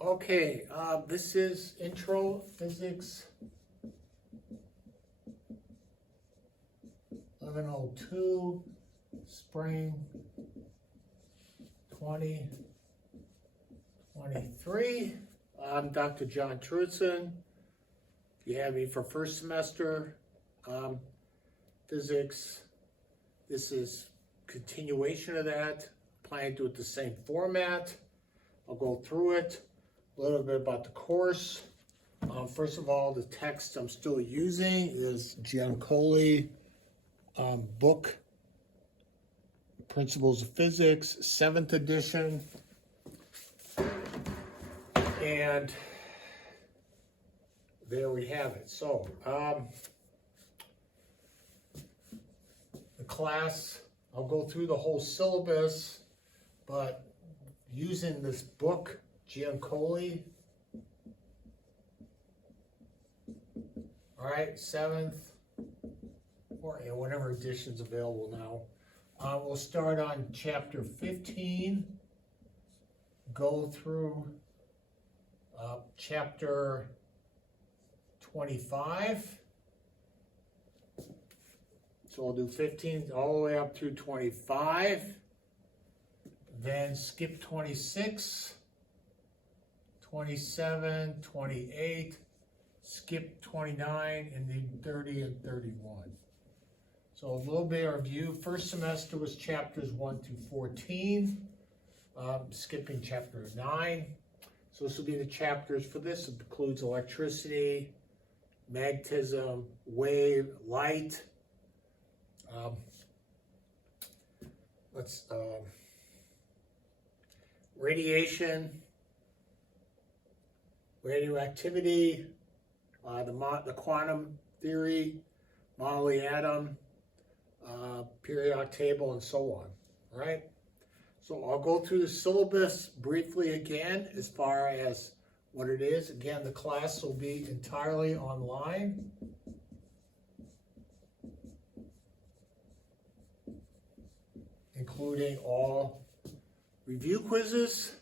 Okay, this is Intro Physics 1102, Spring 2023. I'm Dr. John Truitzen. If you have me for first semester physics, this is continuation of that. Plan to do it the same format. I'll go through it. A little bit about the course. First of all, the text I'm still using is Giancoli book, Principles of Physics, 7th edition. And there we have it. So, the class, I'll go through the whole syllabus, but using this book, Giancoli. All right, 7th, or whatever edition's available now. We'll start on chapter 15, go through chapter 25. So we'll do 15 all the way up through 25. Then skip 26, 27, 28, skip 29, and then 30 and 31. So a little bit of review. First semester was chapters 1 through 14, skipping chapter 9. So this will be the chapters for this. It includes electricity, magnetism, wave, light. Radiation, radioactivity, the quantum theory, model of the atom, periodic table, and so on. All right. So I'll go through the syllabus briefly again as far as what it is. Again, the class will be entirely online. Including all review quizzes,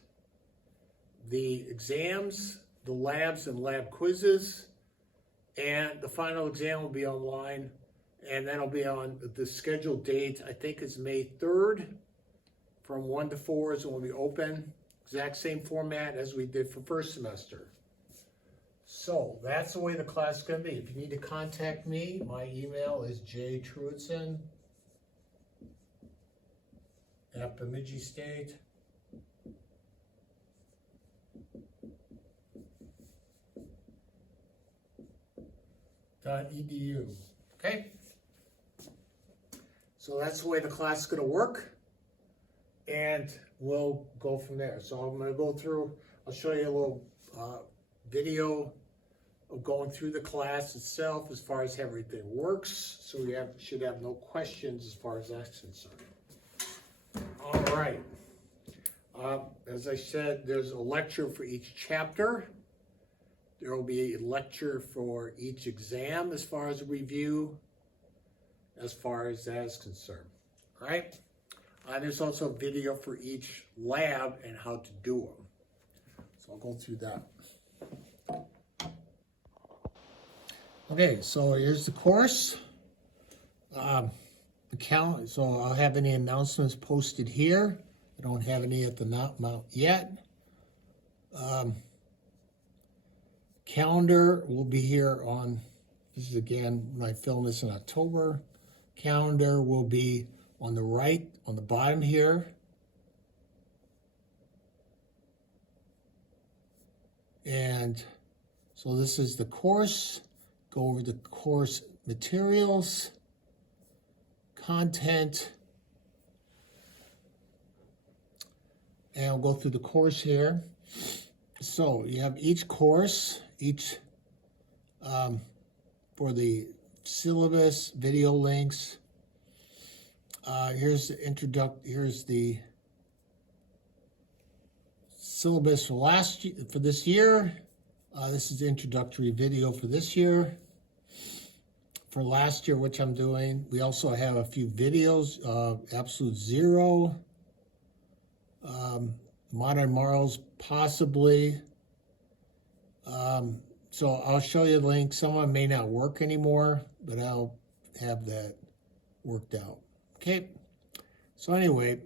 the exams, the labs and lab quizzes, and the final exam will be online, and that'll be on the scheduled date. I think it's May 3rd from 1 to 4 is when we open. Exact same format as we did for first semester. So that's the way the class is going to be. If you need to contact me, my email is jtruitzen@bemidjistate.edu. Okay? So that's the way the class is going to work. And we'll go from there. So I'm going to go through, I'll show you a little video of going through the class itself as far as how everything works. So we should have no questions as far as that's concerned. All right. As I said, there's a lecture for each chapter. There will be a lecture for each exam as far as a review, as far as that is concerned. All right. There's also a video for each lab and how to do them. So I'll go through that. Okay, so here's the course. So I'll have any announcements posted here. I don't have any at the mount yet. Calendar will be here on, this is again, when I film this in October. Calendar will be on the right, on the bottom here. And so this is the course. Go over the course materials, content, and I'll go through the course here. So you have each course, for the syllabus, video links. Here's the syllabus for this year. This is the introductory video for this year. For last year, which I'm doing, we also have a few videos, Absolute Zero, Modern Morals, possibly, So I'll show you the link. Some of them may not work anymore, but I'll have that worked out. Okay. So anyway,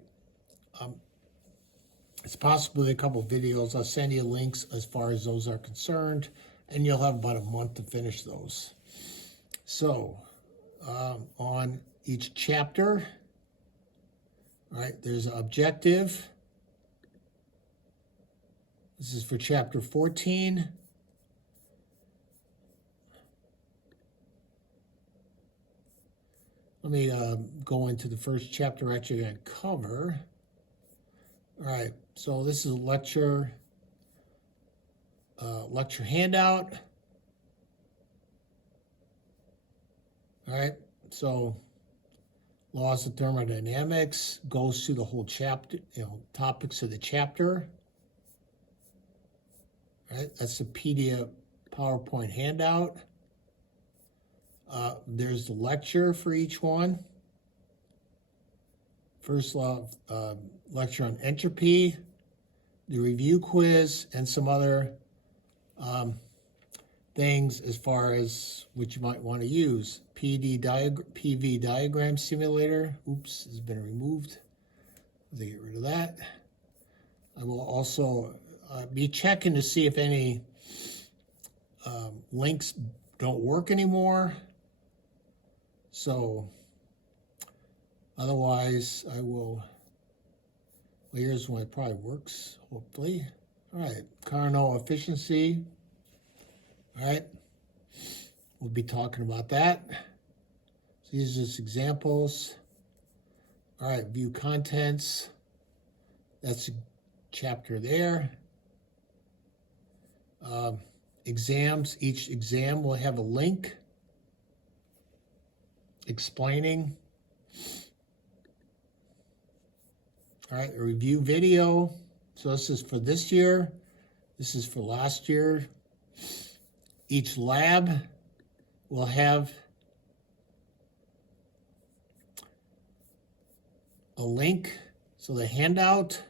it's possibly a couple videos. I'll send you links as far as those are concerned, and you'll have about a month to finish those. So on each chapter, all right, there's an objective. This is for chapter 14. Let me go into the first chapter we're actually going to cover. All right, so this is a lecture handout. All right, so laws of thermodynamics goes through the whole chapter, topics of the chapter. All right, that's the PDF PowerPoint handout. There's the lecture for each one. First law, lecture on entropy, the review quiz, and some other things as far as what you might want to use. PV diagram simulator. Oops, has been removed. I'll get rid of that. I will also be checking to see if any links don't work anymore. So otherwise, I will. Well, here's one that probably works, hopefully. All right, Carnot efficiency. All right, we'll be talking about that. So these are just examples. All right, view contents. That's a chapter there. Exams. Each exam will have a link explaining. All right, a review video. So this is for this year. This is for last year. Each lab will have a link. So the handout.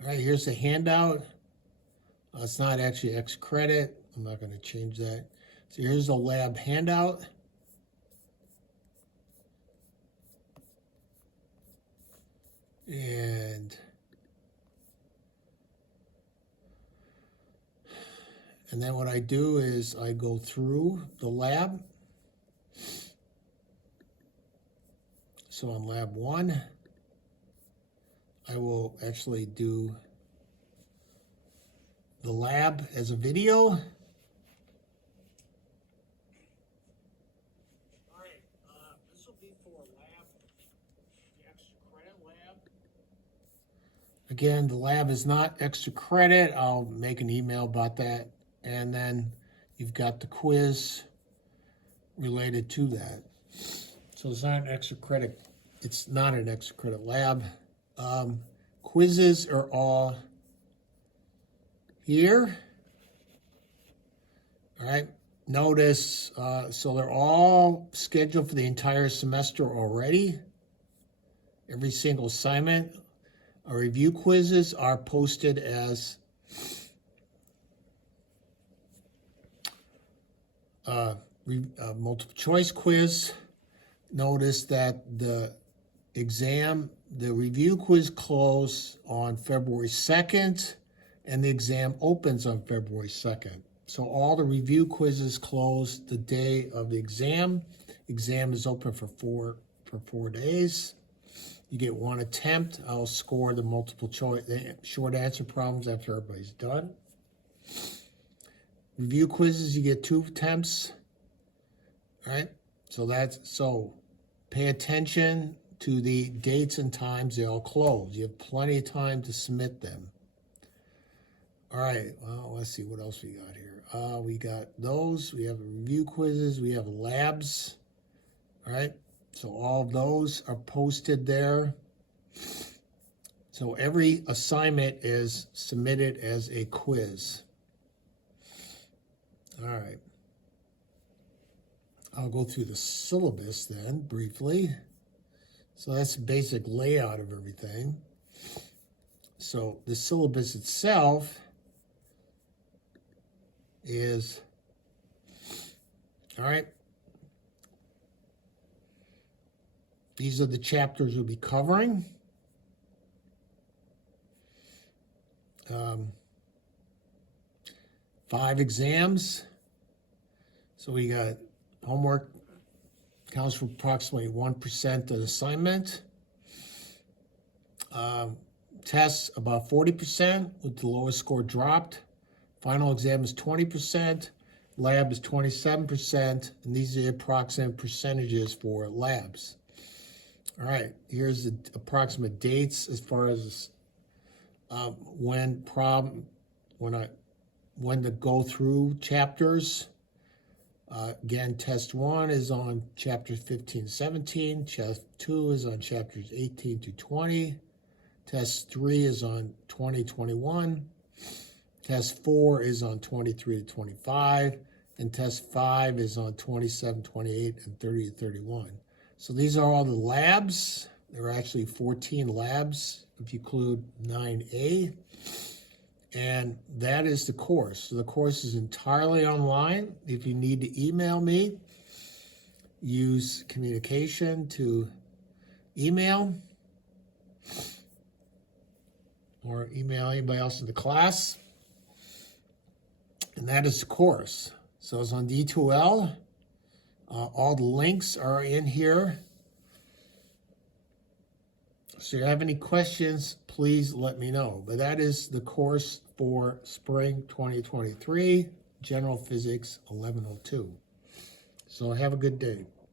All right, here's the handout. It's not actually X credit. I'm not going to change that. So here's the lab handout. And then what I do is I go through the lab. So on lab 1, I will actually do the lab as a video. All right, this will be for lab, the extra credit lab. Again, the lab is not extra credit. I'll make an email about that. And then you've got the quiz related to that. So it's not an extra credit. It's not an extra credit lab. Quizzes are all here. All right. Notice, so they're all scheduled for the entire semester already. Every single assignment. Our review quizzes are posted as multiple choice quiz. Notice that the review quiz closed on February 2nd, and the exam opens on February 2nd. So all the review quizzes close the day of the exam. Exam is open for four days. You get one attempt. I'll score the multiple choice, the short answer problems after everybody's done. Review quizzes, you get 2 attempts. All right. So pay attention to the dates and times they all close. You have plenty of time to submit them. All right, well, let's see what else we got here. We got those. We have review quizzes. We have labs. All right, so all of those are posted there. So every assignment is submitted as a quiz. All right. I'll go through the syllabus then briefly. So that's the basic layout of everything. So the syllabus itself is, all right, these are the chapters we'll be covering. 5 exams. So we got homework counts for approximately 1% of the assignment. Tests about 40% with the lowest score dropped. Final exam is 20%. Lab is 27%. And these are the approximate percentages for labs. All right, here's the approximate dates as far as when to go through chapters. Again, test 1 is on chapters 15, 17. Test 2 is on chapters 18 to 20. Test 3 is on 20, 21. Test 4 is on 23 to 25. And test 5 is on 27, 28, and 30 to 31. So these are all the labs. There are actually 14 labs if you include 9A. And that is the course. So the course is entirely online. If you need to email me, use communication to email or email anybody else in the class. And that is the course. So it's on D2L. All the links are in here. So if you have any questions, please let me know. But that is the course for spring 2023, General Physics 1102. So have a good day.